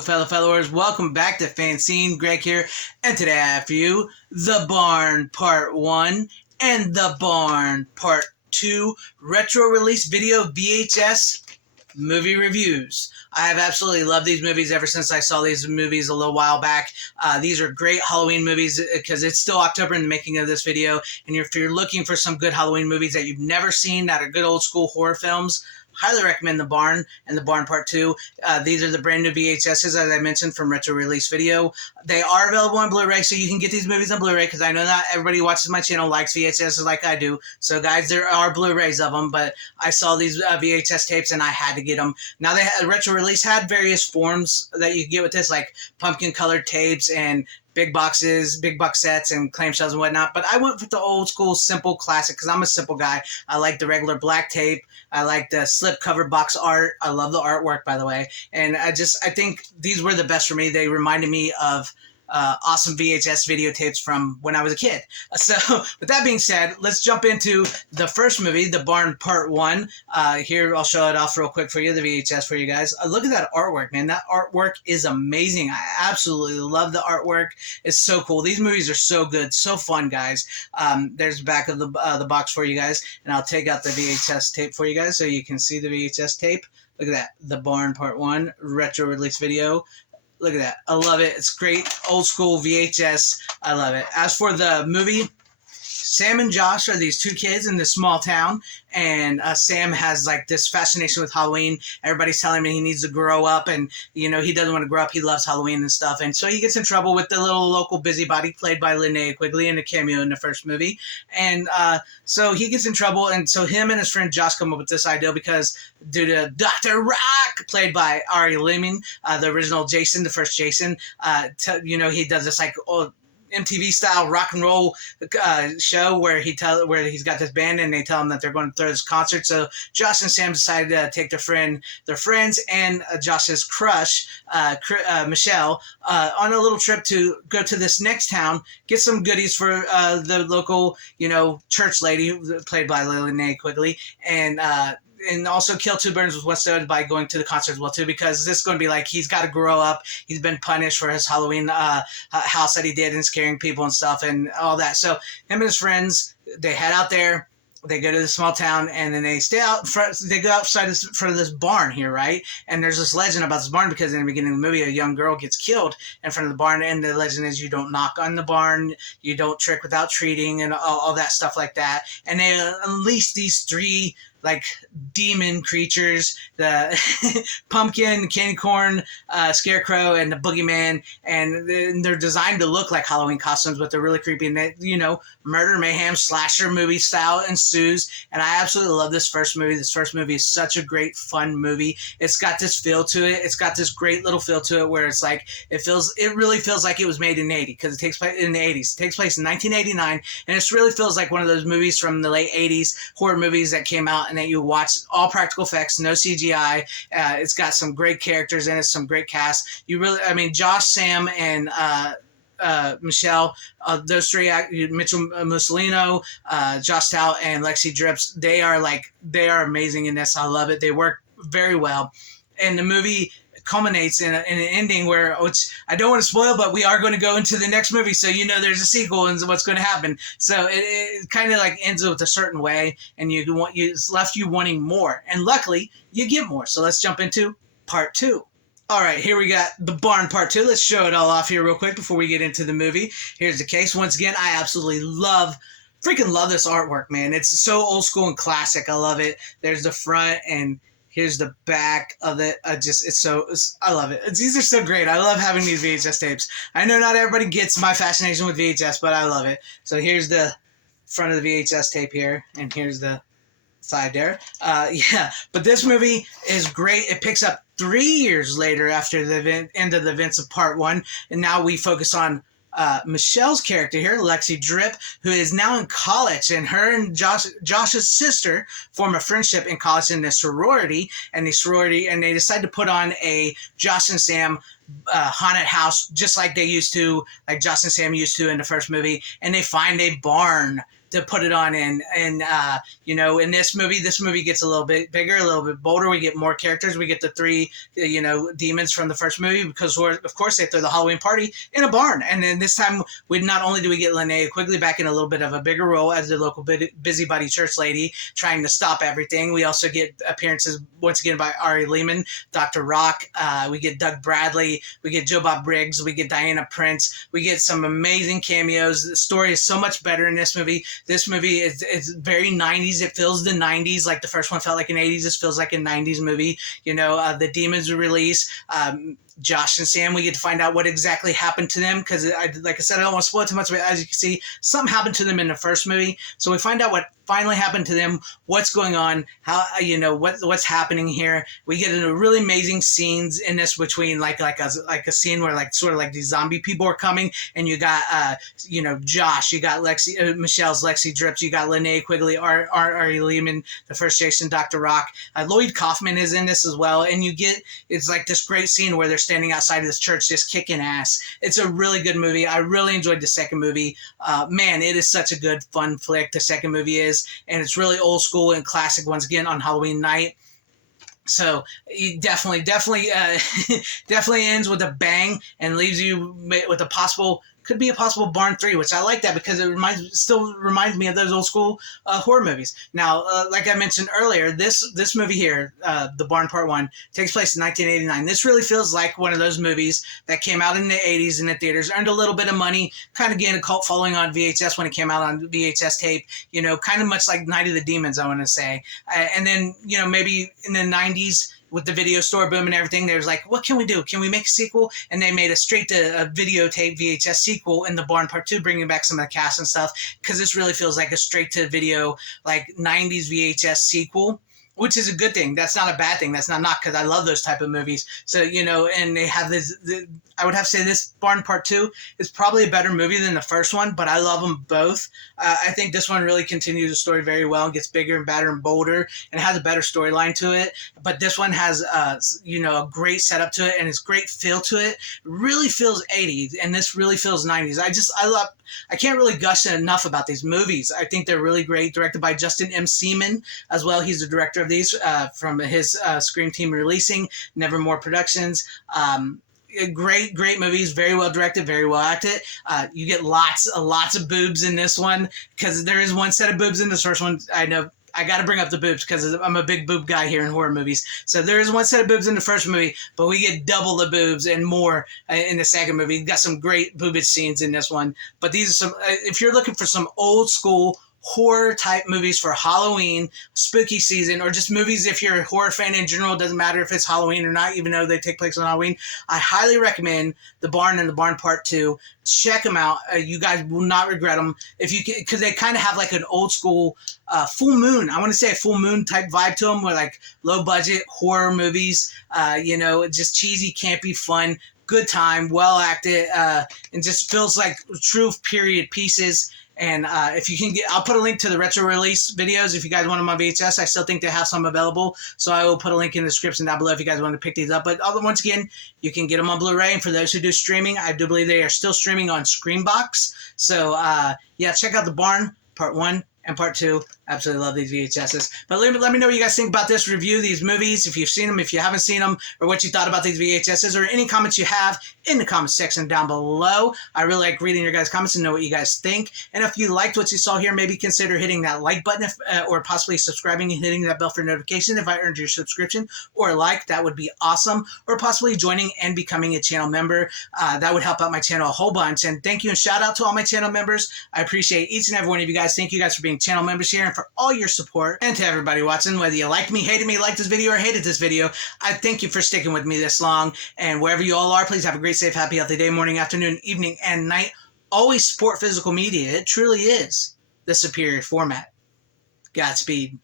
Hello, fellow followers. Welcome back to FanZcene. Greg here, and today I have for you The Barn Part 1 and The Barn Part 2 retro release video VHS movie reviews. I have absolutely loved these movies ever since I saw these movies a little while back. These are great Halloween movies because it's still October in the making of this video, and if you're looking for some good Halloween movies that you've never seen that are good old school horror films, highly recommend The Barn and The Barn Part 2. These are the brand new VHSs, as I mentioned, from Retro Release Video. They are available on Blu-ray, so you can get these movies on Blu-ray, because I know not everybody who watches my channel likes VHSs like I do. So, guys, there are Blu-rays of them, but I saw these VHS tapes, and I had to get them. Now, Retro Release had various forms that you could get with this, like pumpkin-colored tapes and big boxes, big box sets, and clamshells and whatnot. But I went with the old school, simple classic, because I'm a simple guy. I like the regular black tape. I like the slip cover box art. I love the artwork, by the way. And I think these were the best for me. They reminded me of awesome VHS videotapes from when I was a kid. So, with that being said, let's jump into the first movie, The Barn Part 1. Here, I'll show it off real quick for you, the VHS for you guys. Look at that artwork, man. That artwork is amazing. I absolutely love the artwork. It's so cool. These movies are so good, so fun, guys. There's the back of the box for you guys, and I'll take out the VHS tape for you guys so you can see the VHS tape. Look at that. The Barn Part 1, retro release video. Look at that. I love it. It's great. Old school VHS. I love it. As for the movie, Sam and Josh are these two kids in this small town, and Sam has like this fascination with Halloween. Everybody's telling him he needs to grow up, and he doesn't want to grow up. He loves Halloween and stuff, and so he gets in trouble with the little local busybody played by Linnea Quigley in a cameo in the first movie. And so he gets in trouble, and so him and his friend Josh come up with this idea because due to Dr. Rock, played by Ari Lehman, the original Jason, the first Jason, he does this like MTV style rock and roll show where he's got this band, and they tell him that they're going to throw this concert. So Josh and Sam decided to take their friends and Josh's crush, Michelle, on a little trip to go to this next town, get some goodies for the local, church lady played by Linnea Quigley, and also kill two birds with one stone by going to the concert as well too, because this is going to be like he's got to grow up. He's been punished for his Halloween house that he did and scaring people and stuff and all that. So him and his friends, they head out there. They go to the small town, and then they stay out front. They go outside in front of this barn here, right? And there's this legend about this barn because in the beginning of the movie, a young girl gets killed in front of the barn, and the legend is you don't knock on the barn, you don't trick without treating, and all that stuff like that. And they unleash these three like demon creatures, the pumpkin, candy corn, scarecrow, and the boogeyman, and they're designed to look like Halloween costumes, but they're really creepy. And they, murder, mayhem, slasher movie style ensues. And I absolutely love this first movie. This first movie is such a great, fun movie. It's got this feel to it. It's got this great little feel to it where it's like, it really feels like it was made in the 80s, because it takes place in the 80s. It takes place in 1989, and it really feels like one of those movies from the late 80s, horror movies that came out and that you watch, all practical effects, no CGI. It's got some great characters in it, some great cast. Josh, Sam, and Michelle, those three, Mitchell Mussolino, Josh Stout, and Lexi Drips, they are amazing in this. I love it. They work very well. And the movie culminates in an ending which I don't want to spoil, but we are going to go into the next movie, so there's a sequel and what's going to happen. So it kind of like ends with a certain way, and it's left you wanting more, and luckily you get more. So let's jump into part 2. All right, here we got The Barn Part 2. Let's show it all off here real quick before we get into the movie. Here's the case. Once again, I absolutely freaking love this artwork, man. It's so old school and classic. I love it. There's the front, and here's the back of it. I love it. These are so great. I love having these VHS tapes. I know not everybody gets my fascination with VHS, but I love it. So here's the front of the VHS tape here, and here's the side there. But this movie is great. It picks up 3 years later after the end of the events of Part 1, and now we focus on Michelle's character here, Lexi Drip, who is now in college, and her and Josh's sister form a friendship in college in the sorority, and they decide to put on a Josh and Sam haunted house, just like they used to, like Josh and Sam used to in the first movie, and they find a barn to put it on in. And you know, in this movie gets a little bit bigger, a little bit bolder. We get more characters. We get the three, you know, demons from the first movie, because of course they throw the Halloween party in a barn. And then this time, we not only do we get Linnea Quigley back in a little bit of a bigger role as the local busybody church lady trying to stop everything. We also get appearances once again by Ari Lehman, Dr. Rock. We get Doug Bradley. We get Joe Bob Briggs. We get Diana Prince. We get some amazing cameos. The story is so much better in this movie. This movie is very 90s. It feels the 90s, like the first one felt like an 80s. This feels like a 90s movie. You know, the demons release. Josh and Sam, we get to find out what exactly happened to them, because, like I said, I don't want to spoil too much, but as you can see, something happened to them in the first movie. So we find out what finally happened to them, what's going on, how, you know, what's happening here. We get into really amazing scenes in this between like a scene where like sort of like these zombie people are coming, and you got you know, Josh, you got Michelle's Lexi Drips, you got Linnea Quigley, Ari Lehman, the first Jason, Dr. Rock, Lloyd Kaufman is in this as well, and it's like this great scene where they're standing outside of this church just kicking ass. It's a really good movie. I really enjoyed the second movie. Man, it is such a good fun flick. The second movie is. And it's really old school and classic once again on Halloween night. So it definitely ends with a bang and leaves you with could be a possible Barn 3, which I like that because it still reminds me of those old school horror movies. Now, like I mentioned earlier, this movie here, The Barn Part 1, takes place in 1989. This really feels like one of those movies that came out in the 80s in the theaters, earned a little bit of money, kind of gained a cult following on VHS when it came out on VHS tape, you know, kind of much like Night of the Demons, I want to say. And then, you know, maybe in the 90s, with the video store boom and everything, there's like, what can we do? Can we make a sequel? And they made a straight-to videotape VHS sequel in The Barn Part 2, bringing back some of the cast and stuff, because this really feels like a straight-to-video, like, 90s VHS sequel, which is a good thing. That's not a bad thing. That's not because I love those type of movies. So, you know, and they have I would have to say this Barn Part 2 is probably a better movie than the first one, but I love them both. I think this one really continues the story very well and gets bigger and badder and bolder and has a better storyline to it. But this one has, you know, a great setup to it and it's great feel to it. It really feels 80s, and this really feels 90s. I can't really gush enough about these movies. I think they're really great, directed by Justin M. Seaman as well. He's the director of these from his Scream team releasing, Nevermore Productions. Great movies, very well directed, very well acted. You get lots of boobs in this one, because there is one set of boobs in this first one. I know I got to bring up the boobs because I'm a big boob guy here in horror movies. So there is one set of boobs in the first movie, but we get double the boobs and more in the second movie. We've got some great boobage scenes in this one. But these are some, if you're looking for some old school horror type movies for Halloween, spooky season, or just movies if you're a horror fan in general, doesn't matter if it's Halloween or not, even though they take place on Halloween, I highly recommend The Barn and The Barn Part 2. Check them out. You guys will not regret them if you can, because they kind of have like an old school full moon. I want to say a full moon type vibe to them, where like low budget horror movies, you know, just cheesy, campy, fun, good time, well acted, and just feels like true period pieces. And if you can I'll put a link to the retro release videos if you guys want them on VHS. I still think they have some available, so I will put a link in the description down below if you guys want to pick these up. But once again, you can get them on Blu-ray, and for those who do streaming, I do believe they are still streaming on Screambox. So yeah, check out The Barn Part 1 and Part 2. Absolutely love these VHSs. But let me know what you guys think about this review, these movies, if you've seen them, if you haven't seen them, or what you thought about these VHSs, or any comments you have in the comment section down below. I really like reading your guys' comments and know what you guys think. And if you liked what you saw here, maybe consider hitting that like button or possibly subscribing and hitting that bell for notification if I earned your subscription or like. That would be awesome. Or possibly joining and becoming a channel member. That would help out my channel a whole bunch. And thank you and shout out to all my channel members. I appreciate each and every one of you guys. Thank you guys for being channel members here and for all your support. And to everybody watching, whether you liked me, hated me, liked this video, or hated this video, I thank you for sticking with me this long. And wherever you all are, please have a great, safe, happy, healthy day, morning, afternoon, evening, and night. Always support physical media. It truly is the superior format. Godspeed.